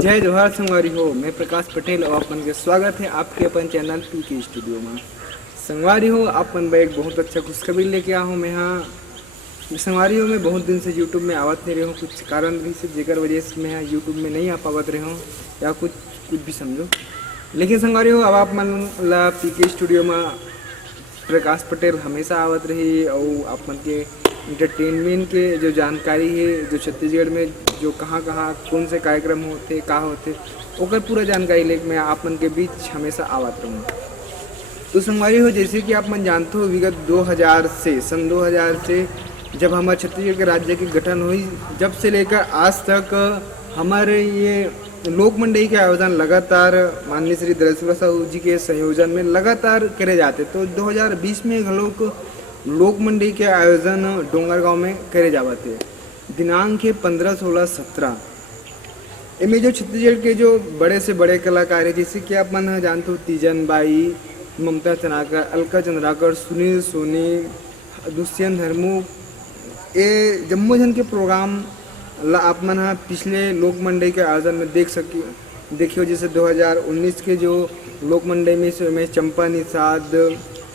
जय जोहार संगवारी हो। मैं प्रकाश पटेल और अपन के स्वागत है आपके अपन चैनल पीके स्टूडियो में। संगवारी हो अपन भाई एक बहुत अच्छा खुशखबरी लेके आ हूँ मैं यहाँ। संगवारी हो मैं बहुत दिन से यूट्यूब में आवत नहीं रहा हूँ, कुछ कारण भी से जेकर वजह से मैं यहाँ यूट्यूब में नहीं आ पावत रहा हूँ या कुछ भी समझो। लेकिन संगवारी हो अब आप मन ला पीके स्टूडियो में प्रकाश पटेल हमेशा आवत रही और आप मन के इंटरटेनमेंट के जो जानकारी है जो छत्तीसगढ़ में जो कहाँ कहाँ कौन से कार्यक्रम होते कहाँ होते ओकर पूरा जानकारी लेके मैं आप मन के बीच हमेशा आवत रहूँ। तो संगवारी हो जैसे कि आप मन जानते हो विगत 2000 से सन 2000 से जब हमारे छत्तीसगढ़ के राज्य की गठन हुई, जब से लेकर आज तक हमारे ये लोक मंडई के आयोजन लगातार माननीय श्री दरेश्वर साहू जी के संयोजन में लगातार करे जाते। तो 2020 में लोक मंडई के आयोजन डोंगरगांव में करे जाते दिनांक है 15, 16, 17। इनमें जो छत्तीसगढ़ के जो बड़े से बड़े कलाकार हैं जैसे कि आप मन जानते हो तीजन बाई, ममता चंद्राकर, अलका चंद्राकर, सुनील सोनी, दुष्यंत धर्मू, ये जम्मू जन के प्रोग्राम ला आप मन पिछले लोक मंडई के आयोजन में देखियो। जैसे 2019 के जो लोक मंडई में चंपा निषाद,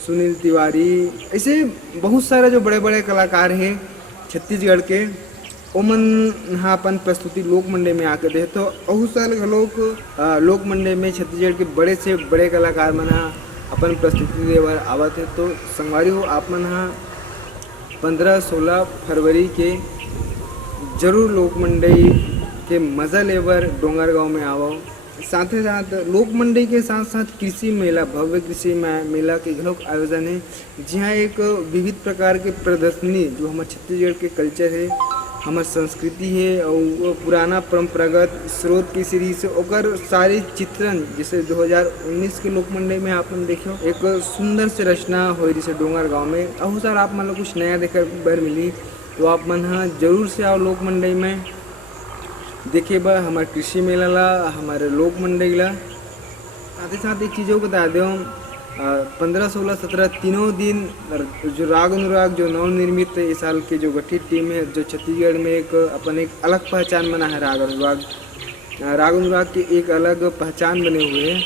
सुनील तिवारी, ऐसे बहुत सारे जो बड़े बड़े कलाकार हैं छत्तीसगढ़ के ओमन यहाँ अपन प्रस्तुति लोक मंडई में आके दे। तो बहुत सारे लोक मंडई में छत्तीसगढ़ के बड़े से बड़े कलाकार मन अपन प्रस्तुति देवर आवत है। तो संगवारी हो आप मन 15, 16 फरवरी के जरूर लोक मंडई के मज़ा लेवर डोंगरगांव में आवो। साथ ही साथ लोक मंडई के साथ साथ कृषि मेला, भव्य कृषि मेला के घलोक आयोजन है, जहाँ एक विविध प्रकार के प्रदर्शनी जो हमारे छत्तीसगढ़ के कल्चर है, हमार संस्कृति है और पुराना परंपरागत स्रोत की सीरीज से ओकर सारे चित्रण जैसे 2019 के लोक मंडई में आप मन देखियो एक सुंदर से रचना हो जैसे डोंगरगांव में। और सर आप मन कुछ नया देखे बर मिली तो आप मन जरूर से आओ लोक मंडई में देखे बा हमारे कृषि मेला ला, हमारे लोक मंडई ला। साथ ही साथ एक चीज़ों बता दो 15, 16, 17 तीनों दिन जो राग अनुराग जो नवनिर्मित इस साल के जो गठित टीम है जो छत्तीसगढ़ में एक अलग पहचान बना है। राग अनुराग के एक अलग पहचान बने हुए हैं।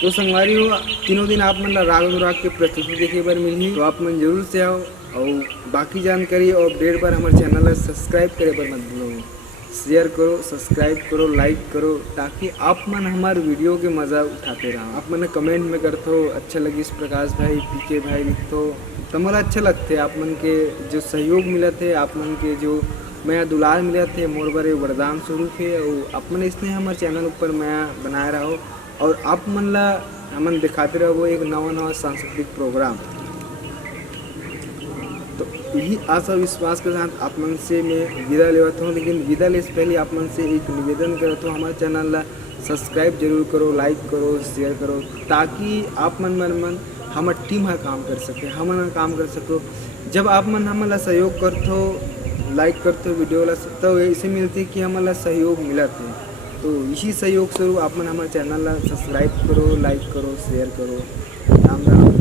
तो संगवारी हो तीनों दिन आप मन राग अनुराग के प्रस्तुति देखे बर मिली तो आप मन जरूर से आओ। और बाकी जानकारी और अपडेट पर हमारे चैनल को सब्सक्राइब करे पर मत भूलो, शेयर करो, सब्सक्राइब करो, लाइक करो ताकि आप मन हमारे वीडियो के मज़ा उठाते रहो। आप मन कमेंट में करते हो अच्छा लगी इस प्रकाश भाई, पीके भाई लिखते तो मला अच्छा लगते। आप मन के जो सहयोग मिला थे, आप मन के जो मैं दुलार मिला थे मोर बर वरदान स्वरूप है और आप मन इसने हमारे चैनल ऊपर मैं बनाए रहो और आप मन ला हमन दिखाते रहो एक नवा सांस्कृतिक प्रोग्राम। तो यही आशा विश्वास के साथ आप मन से मैं विदा लेवत हूँ। लेकिन विदा ले से पहले आप मन से एक निवेदन करता हूँ, हमारे चैनल ला सब्सक्राइब जरूर करो, लाइक करो, शेयर करो ताकि आप मन हमारे टीम काम कर सके, हम काम कर सको। जब आप मन हमारा सहयोग करते हो, लाइक करते हो वीडियो ला तो ऐसे मिलते कि हमारा सहयोग मिला थे। तो इसी सहयोग स्वरूप आप मन हमारे चैनल ला सब्सक्राइब करो, लाइक करो, शेयर करो। राम राम।